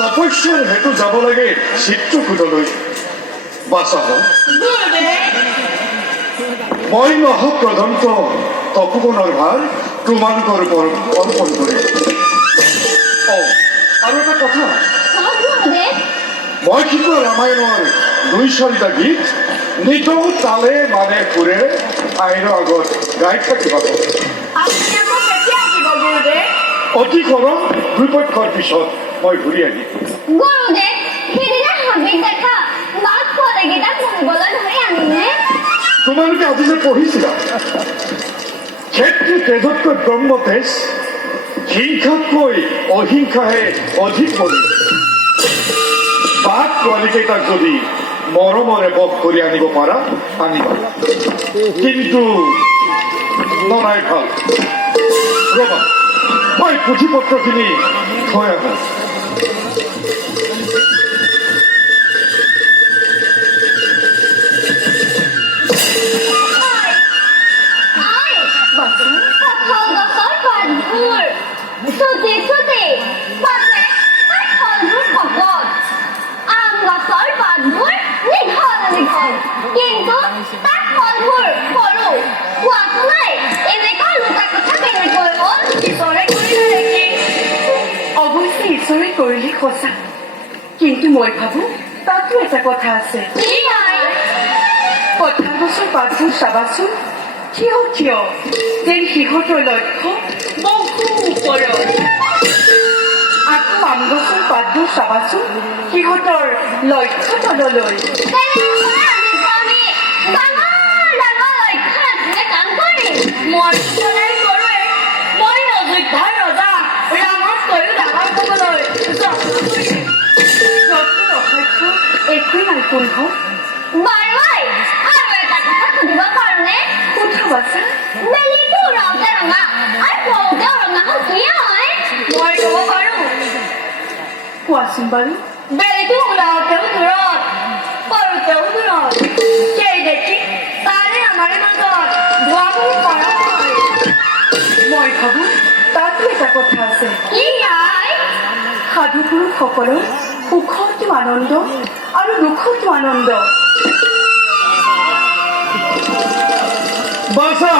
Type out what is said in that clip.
তপস্যাৰ হেতু যাব লাগে চিত্ৰকূটলৈ। বাছা মই মহাপ্ৰদন্ত তপোবনৰ ভাৰ তোমালোকৰ ওপৰত অৰ্পণ কৰিম। আৰু এটা কথা, মই শিকোৱা ৰামায়ণৰ ২-৪টা গীত নিতৌ তালে মানে সুৰে আইনৰ আগত গাই থাকিব। অতি কৰম ২ পক্ষৰ পিছত মই ঘূৰি আহিম। তোমালোকে আজি যে পঢ়িছিলা ক্ষেত্ৰী তেজতকৈ ব্ৰহ্ম তেজ, হিংসাতকৈ অহিংসাহে অধিক বলি। বাঘ পোৱালীকেইটাক যদি মৰমৰে বধ কৰি আনিব পাৰা আনিবা, কিন্তু নৰাই ভাল। ৰবা মই পুথিপত্ৰখিনি থৈ আহোঁ। কিন্তু তাৰ ফলবোৰ সৰু কোৱাটো নাই। এনেকুৱা লোকা কথা কেনেকৈ হ'ল? ঈশ্বৰে কৰিলে নেকি? অৱশ্যে ঈশ্বৰে কৰিলে সঁচা, কিন্তু মই ভাবো তাতো এটা কথা আছে। কি নাই? কঁঠাল গছৰ পাতবোৰ চাবাচোন, থিয় থিয়, যেন সিহঁতৰ লক্ষ্য বহু ওপৰত। আকৌ আম গছৰ পাতবোৰ চাবাচোন, সিহঁতৰ লক্ষ্য তললৈ। মই অযোধ্যাৰ ৰজা ৰামতকৈও ডাঙৰ হ'বলৈ একোৱেই নাই কুণ্ঠ। বাৰৈ আৰু এটা কথা সুধিব পাৰোঁনে? কোঠা বাছা বেলিটো ৰওঁতে ৰঙা আৰু পৰোঁতেও ৰঙা হ'ল কি হয়? মই ক'ব পাৰোঁ। কোৱাচোন বাৰু। বেলিটো ওলাওঁতেও দূৰত, পৰোঁতেও দূৰত। সেই দেখি তাৰে আমাৰে মাজত ধোঁৱাবোৰ পৰা হয়। মই ভাবো তাতো এটা কথা আছে। কি নাই? সাধু পুৰুষসকলৰ সুখতো আনন্দ আৰু দুখতো আনন্দ। বাছা